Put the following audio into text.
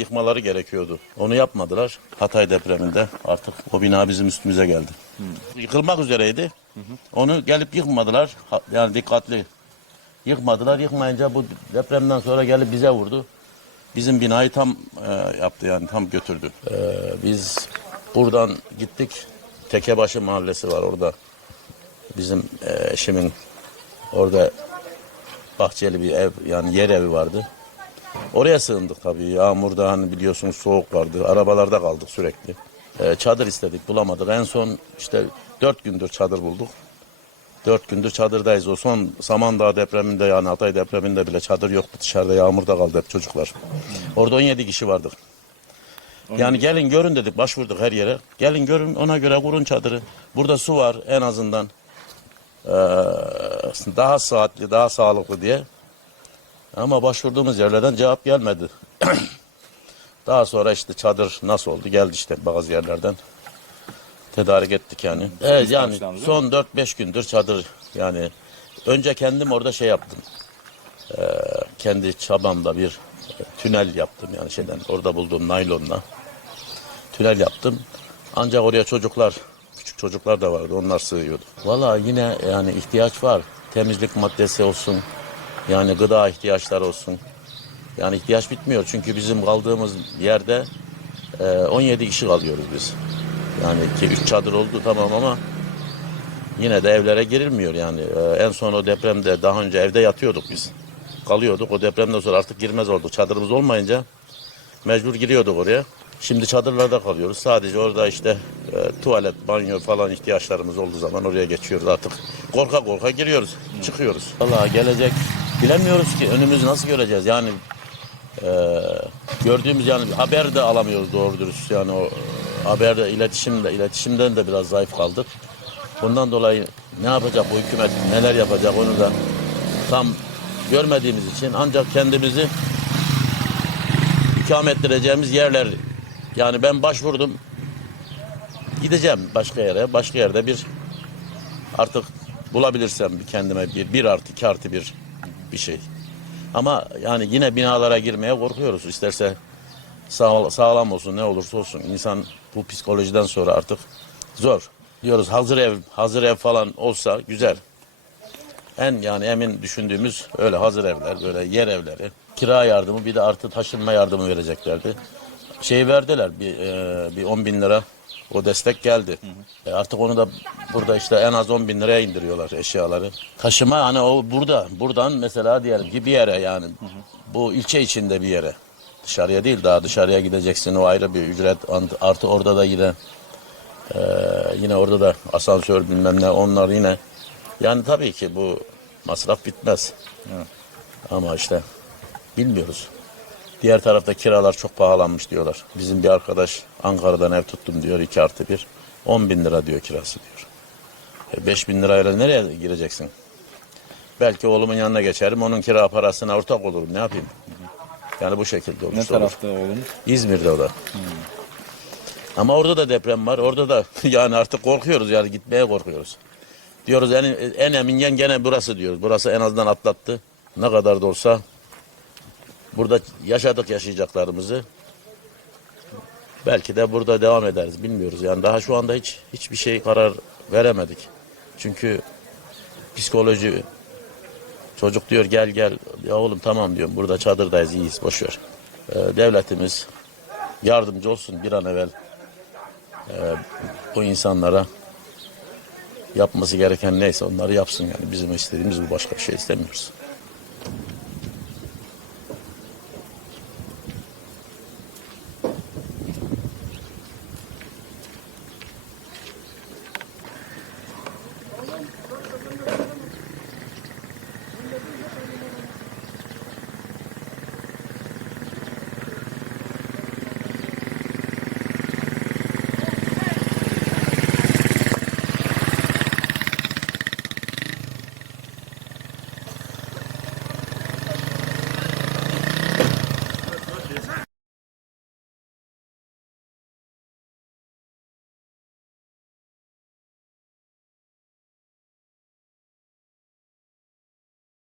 yıkmaları gerekiyordu. Onu yapmadılar. Hatay depreminde artık o bina bizim üstümüze geldi. Yıkılmak üzereydi. Onu gelip yıkmadılar. Ha- Yani dikkatli yıkmadılar. Yıkmayınca bu depremden sonra gelip bize vurdu. Bizim binayı tam e, yaptı yani tam götürdü. E, biz buradan gittik. Tekebaşı mahallesi var orada. Bizim e, eşimin orada bahçeli bir ev yani yer evi vardı. Oraya sığındık tabii. Yağmurda hani biliyorsunuz soğuk vardı. Arabalarda kaldık sürekli. Ee, çadır istedik bulamadık. En son işte dört gündür çadır bulduk. Dört gündür çadırdayız. O son Samandağ depreminde yani Hatay depreminde bile çadır yoktu. Dışarıda yağmurda kaldı hep çocuklar. Orada 17 kişi vardık. Yani gelin görün dedik başvurduk her yere. Gelin görün ona göre kurun çadırı. Burada su var en azından. Ee, daha saatli, daha sağlıklı diye. Ama başvurduğumuz yerlerden cevap gelmedi. Daha sonra işte çadır nasıl oldu? Geldi işte bazı yerlerden. Tedarik ettik yani. Evet yani son 4-5 gündür çadır yani. Önce kendim orada şey yaptım. Ee, kendi çabamda bir e, tünel yaptım yani şeyden orada bulduğum naylonla. Tünel yaptım. Ancak oraya çocuklar, küçük çocuklar da vardı. Onlar sığıyordu. Valla yine yani ihtiyaç var. Temizlik maddesi olsun. Yani gıda ihtiyaçları olsun. Yani ihtiyaç bitmiyor. Çünkü bizim kaldığımız yerde e, 17 kişi kalıyoruz biz. Yani ki 3 çadır oldu tamam ama yine de evlere girilmiyor yani. E, en son o depremde daha önce evde yatıyorduk biz. Kalıyorduk. O depremden sonra artık girmez olduk. Çadırımız olmayınca mecbur giriyorduk oraya. Şimdi çadırlarda kalıyoruz. Sadece orada işte e, tuvalet, banyo falan ihtiyaçlarımız olduğu zaman oraya geçiyoruz artık. Korka korka giriyoruz, çıkıyoruz. Vallahi gelecek bilemiyoruz ki önümüzü nasıl göreceğiz. Yani e, gördüğümüz yani haber de alamıyoruz doğru dürüst. Yani o e, haberde iletişimde iletişimden de biraz zayıf kaldık. Bundan dolayı ne yapacak bu hükümet, neler yapacak onu da tam görmediğimiz için ancak kendimizi ikamettireceğimiz yerler yani ben başvurdum gideceğim başka yere başka yerde bir artık bulabilirsem kendime bir, bir artı iki artı bir bir şey. Ama yani yine binalara girmeye korkuyoruz. İsterse sağ, sağlam olsun ne olursa olsun. İnsan bu psikolojiden sonra artık zor. Diyoruz hazır ev hazır ev falan olsa güzel. En yani emin düşündüğümüz öyle hazır evler, böyle yer evleri. Kira yardımı bir de artı taşınma yardımı vereceklerdi. Şey verdiler bir, e, bir 10 bin lira o destek geldi. E, artık onu da burada işte en az 10 bin liraya indiriyorlar eşyaları. Taşıma hani o burada, buradan mesela diyelim ki bir yere yani bu ilçe içinde bir yere. Dışarıya değil daha dışarıya gideceksin o ayrı bir ücret artı orada da yine ee, yine orada da asansör bilmem ne onlar yine. Yani tabii ki bu masraf bitmez. Ama işte bilmiyoruz. Diğer tarafta kiralar çok pahalanmış diyorlar. Bizim bir arkadaş Ankara'dan ev tuttum diyor 2 artı 1. 10 bin lira diyor kirası diyor. E 5 bin lirayla nereye gireceksin? Belki oğlumun yanına geçerim onun kira parasına ortak olurum ne yapayım? Yani bu şekilde olur. Ne tarafta oğlum? İzmir'de o da. Ama orada da deprem var. Orada da yani artık korkuyoruz yani gitmeye korkuyoruz. Diyoruz en, en emin yen gene burası diyoruz. Burası en azından atlattı. Ne kadar da olsa burada yaşadık yaşayacaklarımızı. Belki de burada devam ederiz bilmiyoruz. Yani daha şu anda hiç hiçbir şey karar veremedik. Çünkü psikoloji çocuk diyor gel gel ya oğlum tamam diyorum burada çadırdayız iyiyiz boş ver. Ee, devletimiz yardımcı olsun bir an evvel e, bu insanlara yapması gereken neyse onları yapsın yani bizim istediğimiz bu başka bir şey istemiyoruz.